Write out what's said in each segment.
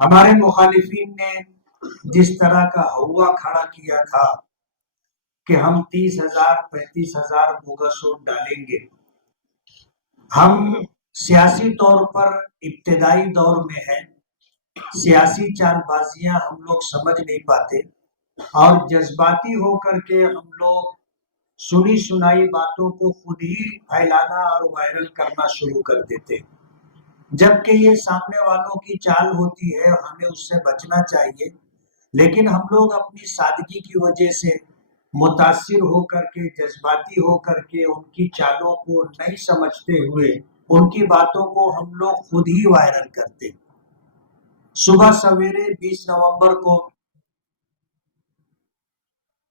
ہمارے مخالفین نے جس طرح کا ہوا کھڑا کیا تھا کہ ہم 30,000 35,000 بوگس ووٹ ڈالیں گے، ہم سیاسی طور پر ابتدائی دور میں ہیں، سیاسی چال بازیاں ہم لوگ سمجھ نہیں پاتے اور جذباتی ہو کر کے ہم لوگ سنی سنائی باتوں کو خود ہی پھیلانا اور وائرل کرنا شروع کر دیتے، جبکہ یہ سامنے والوں کی چال ہوتی ہے، ہمیں اس سے بچنا چاہیے۔ لیکن ہم لوگ اپنی سادگی کی وجہ سے متاثر ہو کر کے، جذباتی ہو کر کے ان کی چالوں کو نہیں سمجھتے ہوئے ان کی باتوں کو ہم لوگ خود ہی وائرل کرتے۔ صبح سویرے 20 نومبر کو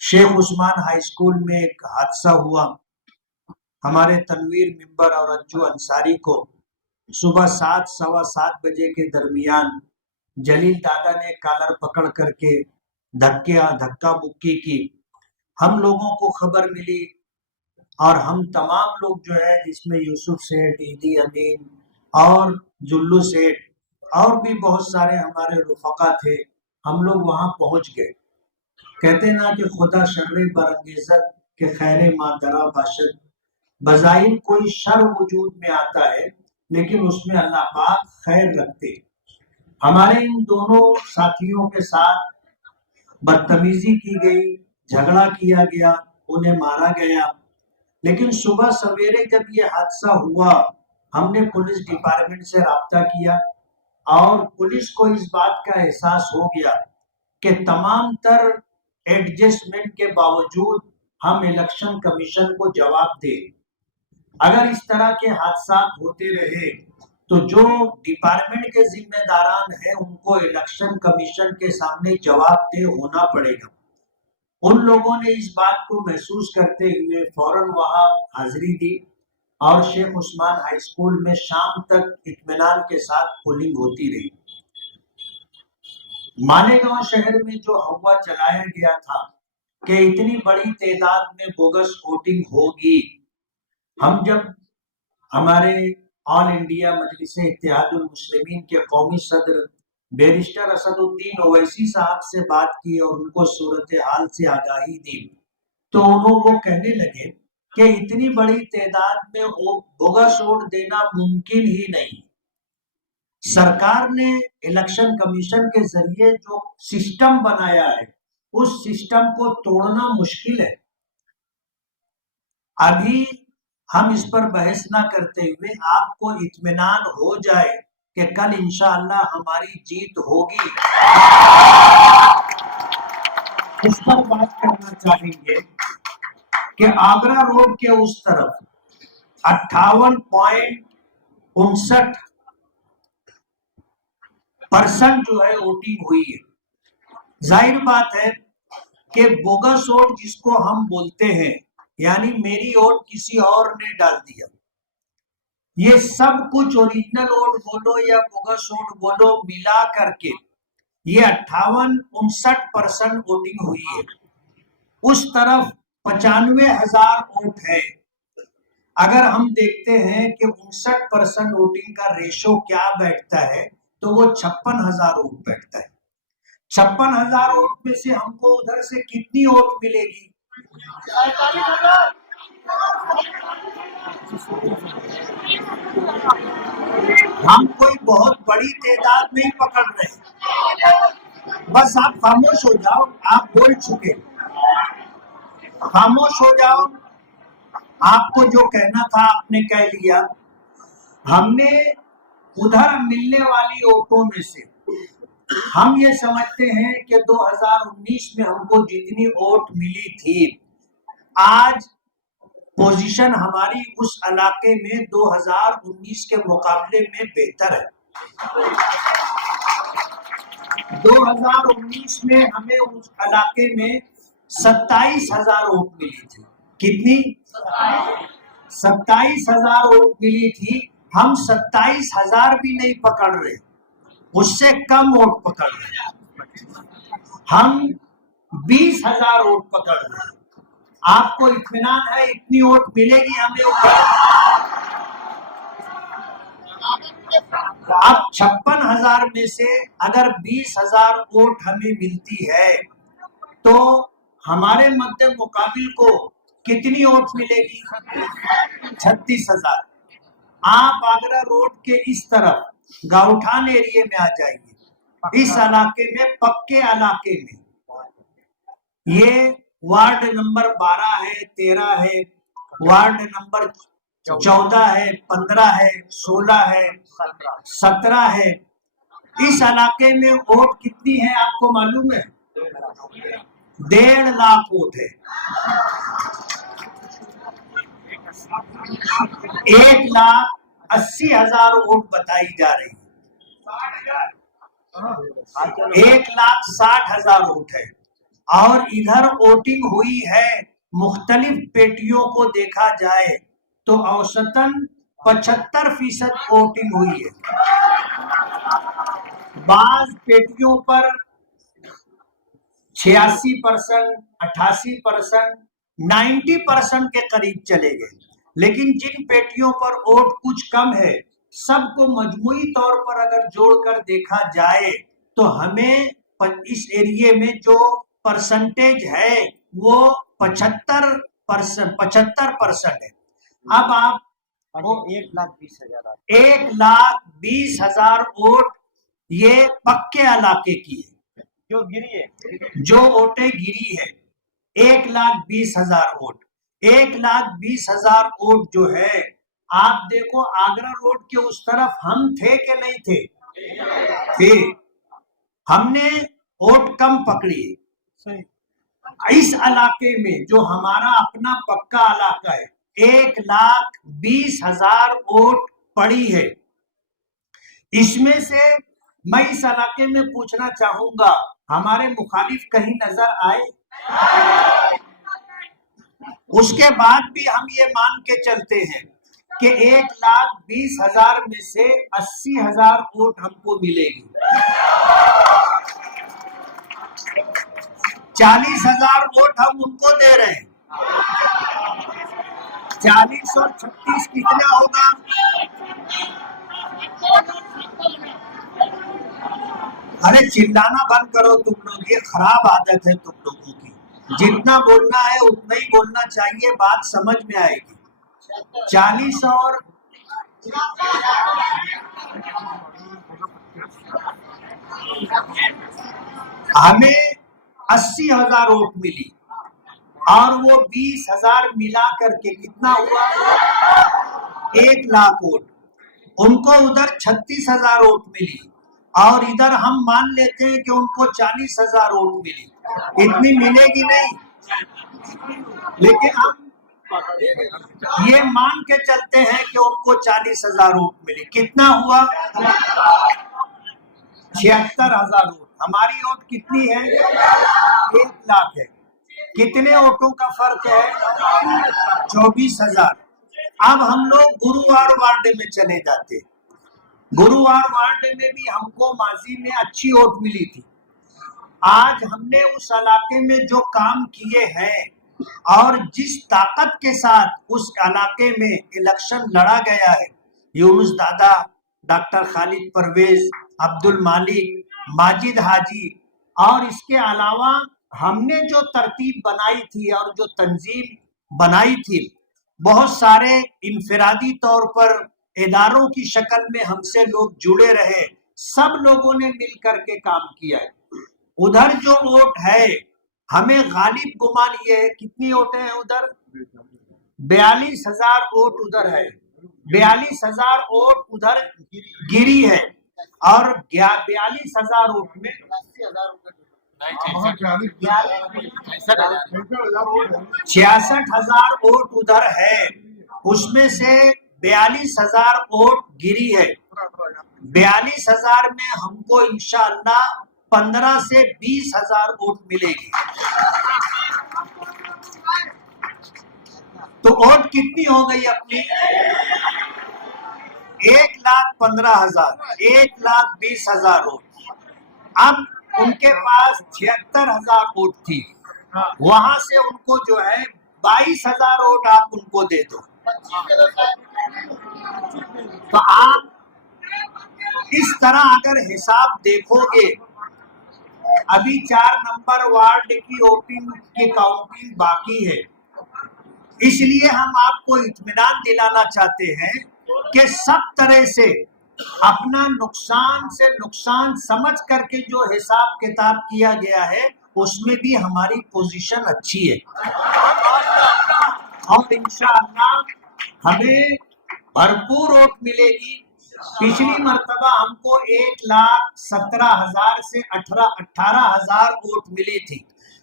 شیخ عثمان ہائی اسکول میں ایک حادثہ ہوا۔ ہمارے تنویر ممبر اور انجو انصاری کو صبح 7 سوا 7 بجے کے درمیان جلیل دادا نے کالر پکڑ کر کے دھکا مکی کی۔ ہم لوگوں کو خبر ملی اور ہم تمام لوگ جو ہے، جس میں یوسف سیٹھ، ایدی امین اور جلو سیٹھ اور بھی بہت سارے ہمارے رفقا تھے، ہم لوگ وہاں پہنچ گئے۔ کہتے نا کہ خدا شر برانگیزت کہ خیر مادرہ باشد، بظاہر کوئی شر وجود میں آتا ہے لیکن اس میں اللہ پاک خیر رکھتے۔ ہمارے ان دونوں ساتھیوں کے ساتھ بدتمیزی کی گئی، جھگڑا کیا گیا، انہیں مارا گیا، لیکن صبح سویرے جب یہ حادثہ ہوا ہم نے پولیس ڈپارٹمنٹ سے رابطہ کیا اور پولیس کو اس بات کا احساس ہو گیا کہ تمام تر ایڈجسٹمنٹ کے باوجود ہم الیکشن کمیشن کو جواب دیں۔ اگر اس طرح کے حادثات ہوتے رہے تو جو ڈپارٹمنٹ کے ذمہ داران ہیں ان کو الیکشن کمیشن کے سامنے جواب دہ ہونا پڑے گا۔ ان لوگوں نے اس بات کو محسوس کرتے ہوئے فوراً وہاں حاضری دی اور شیخ عثمان ہائی اسکول میں شام تک اطمینان کے ساتھ پولنگ ہوتی رہی۔ مالیگاؤں شہر میں جو ہوا چلایا گیا تھا کہ اتنی بڑی تعداد میں بوگس ووٹنگ ہوگی، ہم جب ہمارے آل انڈیا مجلس اتحاد المسلمین کے قومی صدر بیرسٹر اسد الدین اویسی صاحب سے بات کی اور ان کو صورتحال سے آگاہی دی تو وہ کہنے لگے کہ اتنی بڑی تعداد میں بوگس ووٹ دینا ممکن ہی نہیں۔ سرکار نے الیکشن کمیشن کے ذریعے جو سسٹم بنایا ہے اس سسٹم کو توڑنا مشکل ہے۔ ابھی ہم اس پر بحث نہ کرتے ہوئے آپ کو اطمینان ہو جائے کہ کل انشاءاللہ ہماری جیت ہوگی، اس پر بات کرنا چاہیں گے کہ آگرہ روڈ کے اس طرف 58.59% جو ہے ووٹنگ ہوئی ہے۔ ظاہر بات ہے کہ بوگس ووٹ جس کو ہم بولتے ہیں، یعنی میری ووٹ کسی اور نے ڈال دیا، یہ سب کچھ اوریجنل ووٹ بولو یا بوگس ووٹ بولو ملا کر کے یہ 58-59% ووٹنگ ہوئی ہے۔ اس طرف 95,000 ووٹ ہے۔ اگر ہم دیکھتے ہیں کہ 59% ووٹنگ کا ریشو کیا بیٹھتا ہے تو وہ 56,000 ووٹ بیٹھتا ہے۔ 56,000 ووٹ میں سے ہم کو ادھر سے کتنی ووٹ ملے گی؟ ہم کوئی بہت بڑی تعداد نہیں پکڑ رہے، بس آپ خاموش ہو جاؤ، آپ بول چکے، خاموش ہو جاؤ، آپ کو جو کہنا تھا آپ نے کہہ لیا۔ ہم نے ادھر ملنے والی ووٹوں میں سے ہم یہ سمجھتے ہیں کہ 2019 میں ہم کو جتنی ووٹ ملی تھی، آج پوزیشن ہماری اس علاقے میں 2019 کے مقابلے میں بہتر ہے۔ 2019 میں ہمیں اس علاقے میں 27,000 ووٹ ملی تھی۔ کتنی؟ 27,000 ووٹ ملی تھی۔ ہم 27,000 بھی نہیں پکڑ رہے، اس سے کم ووٹ پکڑ رہے، ہم 20,000 ووٹ پکڑ رہے۔ آپ کو اطمینان ہے اتنی ووٹ ملے گی ہمیں اوپر؟ اب 56,000 میں سے اگر 20,000 ووٹ ہمیں ملتی ہے تو ہمارے مد مقابل کو کتنی ووٹ ملے گی؟ 36,000۔ آپ آگرہ روڈ کے اس طرف گاؤٹھان ایریے میں آ جائیے، اس علاقے میں، پکے علاقے میں، یہ وارڈ نمبر 12 ہے، 13 ہے، وارڈ نمبر 14 ہے، 15 ہے، 16 ہے، 17 ہے۔ اس علاقے میں ووٹ کتنی ہے آپ کو معلوم ہے؟ 1.5 لاکھ ووٹ ہے۔ 1,80,000 ووٹ بتائی جا رہی ہے، 1,60,000 ووٹ ہے۔ اور ادھر ووٹنگ ہوئی ہے، مختلف پیٹیوں کو دیکھا جائے تو اوسطاً 75% ووٹنگ ہوئی ہے۔ بعض پیٹیوں پر 86%، 88%، 90% کے قریب چلے گئے، لیکن جن پیٹیوں پر ووٹ کچھ کم ہے، سب کو مجموعی طور پر اگر جوڑ کر دیکھا جائے تو ہمیں اس ایریے میں جو پرسنٹیج ہے وہ 75% ہے۔ اب آپ 1,20,000 ووٹ یہ پکے علاقے کی ہے جو ووٹیں گری ہے، 1,20,000 ووٹ۔ 1,20,000 ووٹ جو ہے، آپ دیکھو آگرہ روڈ کے اس طرف ہم تھے کہ نہیں تھے؟ تھے۔ ہم نے ووٹ کم پکڑی۔ اس علاقے میں جو ہمارا اپنا پکا علاقہ ہے، 1,20,000 ووٹ پڑی ہے۔ اس میں سے میں اس علاقے میں پوچھنا چاہوں گا، ہمارے مخالف کہیں نظر آئے؟ اس کے بعد بھی ہم یہ مان کے چلتے ہیں کہ 1,20,000 میں سے 80,000 ووٹ ہم کو ملے گی۔ 40,000 ووٹ ہم ان کو دے رہے ہیں۔ 40 اور 36 کتنا ہوگا؟ ارے چلانا بند کرو تم لوگ، یہ خراب عادت ہے تم لوگوں کی۔ جتنا بولنا ہے اتنا ہی بولنا چاہیے، بات سمجھ میں آئے گی۔ 40 اور ہمیں 80,000 ووٹ ملی اور وہ 20,000 ملا کر کے کتنا ہوا؟ 1 لاکھ ووٹ۔ ان کو ادھر 36,000 ووٹ ملی اور ادھر ہم مان لیتے ہیں کہ ان کو 40,000 ووٹ ملی۔ اتنی ملے گی نہیں، لیکن ہم یہ مان کے چلتے ہیں کہ ان کو 40,000 ووٹ ملی۔ کتنا ہوا؟ 76,000 ووٹ۔ ہماری ووٹ کتنی ہے؟ 1 لاکھ ہے۔ کتنے ووٹوں کا فرق ہے؟ 24,000۔ اب ہم لوگ گرووار وارڈ میں چلے جاتے۔ گرووار وارڈ میں بھی ہم کو ماضی میں اچھی ووٹ ملی تھی۔ آج ہم نے اس علاقے میں جو کام کیے ہیں اور جس طاقت کے ساتھ اس علاقے میں الیکشن لڑا گیا ہے، یونس دادا، ڈاکٹر خالد پرویز، عبد المالک، ماجد حاجی، اور اس کے علاوہ ہم نے جو ترتیب بنائی تھی اور جو تنظیم بنائی تھی، بہت سارے انفرادی طور پر اداروں کی شکل میں ہم سے لوگ جڑے رہے، سب لوگوں نے مل کر کے کام کیا ہے۔ ادھر جو ووٹ ہے ہمیں غالب گمان یہ ہے، کتنی ووٹیں ہیں ادھر؟ 42,000 ووٹ ادھر ہے، 42,000 ووٹ ادھر گری ہے، اور 42,000 ووٹ میں 66,000 ووٹ ادھر ہے، اس میں سے 42,000 ووٹ گری ہے۔ 42,000 میں ہم کو انشاءاللہ 15 سے 20,000 ووٹ ملے گی۔ تو ووٹ کتنی ہو گئی اپنی؟ 1,15,000، 1,20,000 ووٹ۔ اب ان کے پاس 76,000 ووٹ تھی، وہاں سے ان کو جو ہے 22,000 ووٹ آپ ان کو دے دو، تو آپ اس طرح اگر حساب دیکھو گے، ابھی 4 نمبر وارڈ کی ووٹنگ کی کاؤنٹنگ باقی ہے، اس لیے ہم آپ کو اطمینان دلانا چاہتے ہیں کہ سب طرح سے اپنا نقصان سے نقصان سمجھ کر کے جو حساب کتاب کیا گیا ہے اس میں بھی ہماری پوزیشن اچھی ہے، اور انشاءاللہ ہمیں بھرپور ووٹ ملے گی۔ پچھلی مرتبہ ہم کو 1,17,000 سے 18,000 ووٹ ملے تھے،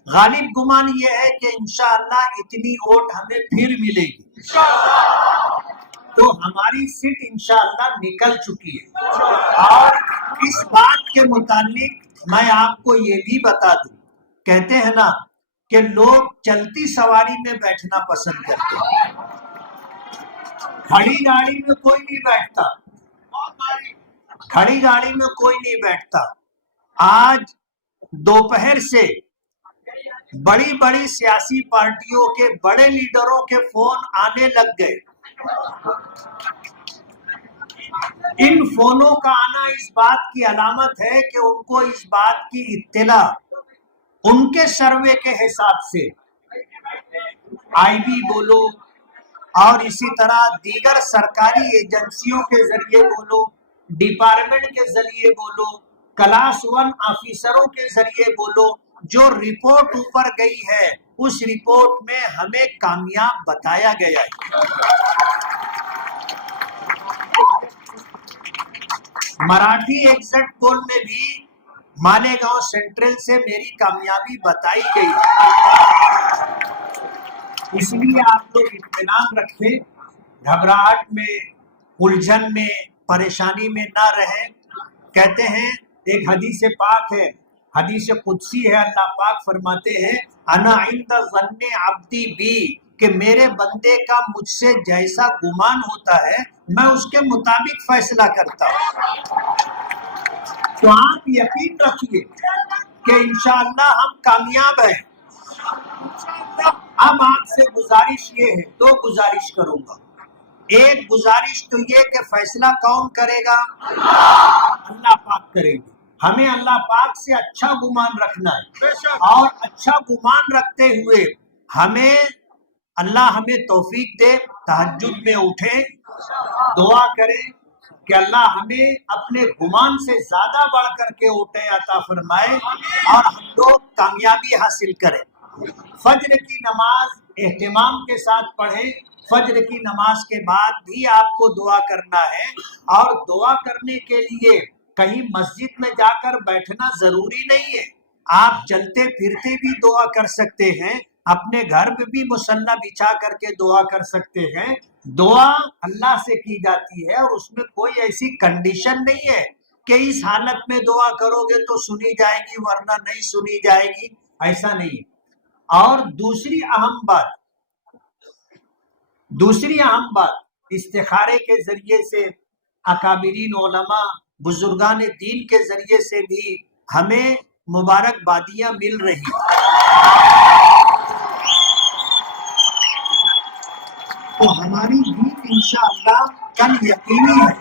غالب گمان یہ ہے کہ انشاءاللہ اتنی ووٹ ہمیں پھر ملے گی، تو ہماری سیٹ انشاءاللہ نکل چکی ہے۔ اور اس بات کے متعلق میں آپ کو یہ بھی بتا دوں، کہتے ہیں نا کہ لوگ چلتی سواری میں بیٹھنا پسند کرتے ہیں، کھڑی گاڑی میں کوئی نہیں بیٹھتا، کھڑی گاڑی میں کوئی نہیں بیٹھتا۔ آج دوپہر سے بڑی بڑی سیاسی پارٹیوں کے بڑے لیڈروں کے فون آنے لگ گئے، ان فونوں کا آنا اس بات کی علامت ہے کہ ان کو اس بات کی اطلاع ان کے سروے کے حساب سے آئی بی بولو اور اسی طرح دیگر سرکاری ایجنسیوں کے ذریعے بولو، ڈپارٹمنٹ کے ذریعے بولو، کلاس 1 آفیسروں کے ذریعے بولو، جو رپورٹ اوپر گئی ہے اس رپورٹ میں ہمیں کامیاب بتایا گیا ہے۔ مراٹھی ایگزٹ پول میں بھی مالیگاؤں سینٹرل سے میری کامیابی بتائی گئی، اس لیے آپ لوگ اطمینان رکھیں، گھبراہٹ میں، الجھن میں، پریشانی میں نہ رہیں۔ کہتے ہیں ایک حدیث پاک ہے، حدیث قدسی ہے، اللہ پاک فرماتے ہیں انا عند ظن عبدی بی، کہ میرے بندے کا مجھ سے جیسا گمان ہوتا ہے میں اس کے مطابق فیصلہ کرتا ہوں، تو آپ یقین رکھیے کہ انشاءاللہ ہم کامیاب ہیں۔ اب آپ سے گزارش یہ ہے، 2 گزارش کروں گا۔ ایک گزارش تو یہ کہ فیصلہ کون کرے گا؟ اللہ پاک کریں گے، ہمیں اللہ پاک سے اچھا گمان رکھنا ہے، اور اچھا گمان رکھتے ہوئے ہمیں اللہ ہمیں توفیق دے، تہجد میں اٹھیں، دعا کریں کہ اللہ ہمیں اپنے گمان سے زیادہ بڑھ کر کے ووٹیں عطا فرمائے اور ہم لوگ کامیابی حاصل کریں۔ فجر کی نماز اہتمام کے ساتھ پڑھیں، فجر کی نماز کے بعد بھی آپ کو دعا کرنا ہے، اور دعا کرنے کے لیے کہیں مسجد میں جا کر بیٹھنا ضروری نہیں ہے، آپ چلتے پھرتے بھی دعا کر سکتے ہیں، اپنے گھر پہ بھی مصلی بچھا کر کے دعا کر سکتے ہیں۔ دعا اللہ سے کی جاتی ہے اور اس میں کوئی ایسی کنڈیشن نہیں ہے کہ اس حالت میں دعا کرو گے تو سنی جائے گی ورنہ نہیں سنی جائے گی، ایسا نہیں۔ اور دوسری اہم بات استخارے کے ذریعے سے، اکابرین علماء بزرگان دین کے ذریعے سے بھی ہمیں مبارکبادیاں مل رہی ہیں، تو ہماری جیت انشاءاللہ کل یقینی ہے۔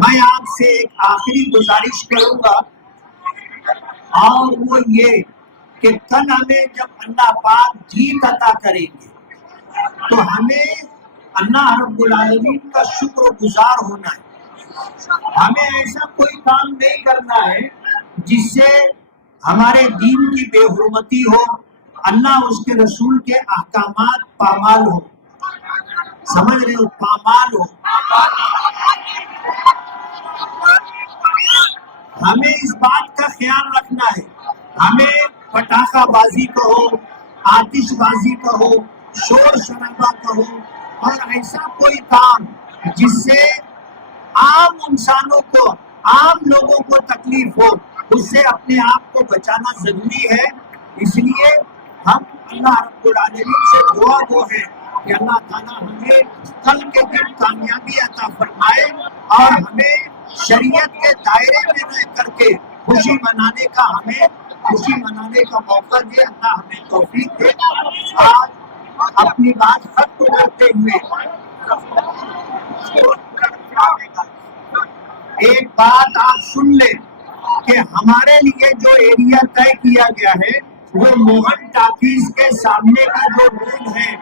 میں آپ سے ایک آخری گزارش کروں گا، اور وہ یہ کہ کل ہمیں جب اللہ پاک جیت عطا کریں گے تو ہمیں اللہ رب العالمین کا شکر گزار ہونا ہے، ہمیں ایسا کوئی کام نہیں کرنا ہے جس سے ہمارے دین کی بے حرمتی ہو، اللہ اس کے رسول کے احکامات پامال ہو، سمجھ رہے ہو، پامال ہو۔ ہمیں اس بات کا خیال رکھنا ہے، ہمیں پٹاخہ بازی کہو، آتش بازی کہو، شور شرابہ کہو، اور ایسا کوئی کام جس سے عام انسانوں کو، عام لوگوں کو تکلیف ہو، اس سے اپنے آپ کو بچانا ضروری ہے۔ اس لیے ہم اللہ رب العالمین سے دعا گو ہے کہ اللہ تعالیٰ ہمیں کل کے دن کامیابی عطا فرمائے اور ہمیں شریعت کے دائرے میں رہ کر کے خوشی منانے کا موقع دے، اللہ ہمیں توفیق دے۔ اپنی بات ختم کرتے ہوئے ایک بات آپ سن لیں کہ ہمارے لیے جو ایریا طے کیا گیا ہے وہ موہن ٹاکیز کے سامنے کا جو روڈ ہے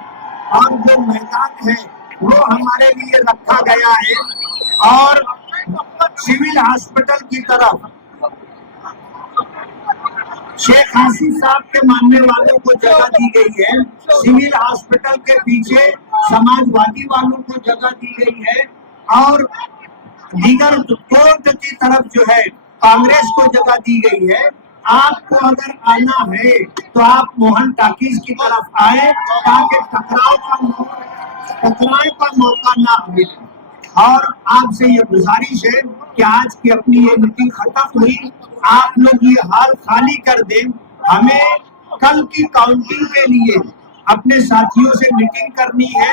اور جو میدان ہے وہ ہمارے لیے رکھا گیا ہے، اور سول ہاسپٹل کی طرف شیخ حسین صاحب کے ماننے والوں کو جگہ دی گئی ہے، سول ہاسپٹل کے پیچھے سماجوادی والوں کو جگہ دی گئی ہے، اور دیگر کورٹ کی طرف جو ہے کانگریس کو جگہ دی گئی ہے۔ آپ کو اگر آنا ہے تو آپ موہن ٹاکیز کی طرف آئے تاکہ ٹکراؤ کا موقع نہ ملے۔ اور آپ سے یہ گزارش ہے کہ آج کی اپنی یہ میٹنگ ختم ہوئی، آپ لوگ یہ ہال خالی کر دیں، ہمیں کل کی کاؤنٹنگ کے لیے اپنے ساتھیوں سے میٹنگ کرنی ہے،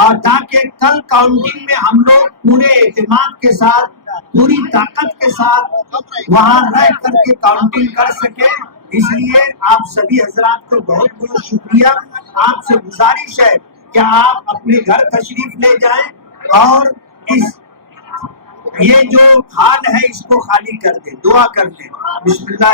اور تاکہ کل کاؤنٹنگ میں ہم لوگ پورے اعتماد کے ساتھ پوری طاقت کے ساتھ وہاں رہ کر کے کاؤنٹنگ کر سکے۔ اس لیے آپ سبھی حضرات کو بہت بہت شکریہ۔ آپ سے گزارش ہے کہ آپ اپنے گھر تشریف لے جائیں اور یہ جو حال ہے اس کو خالی کر دیں، دعا کر لیں۔ بسم اللہ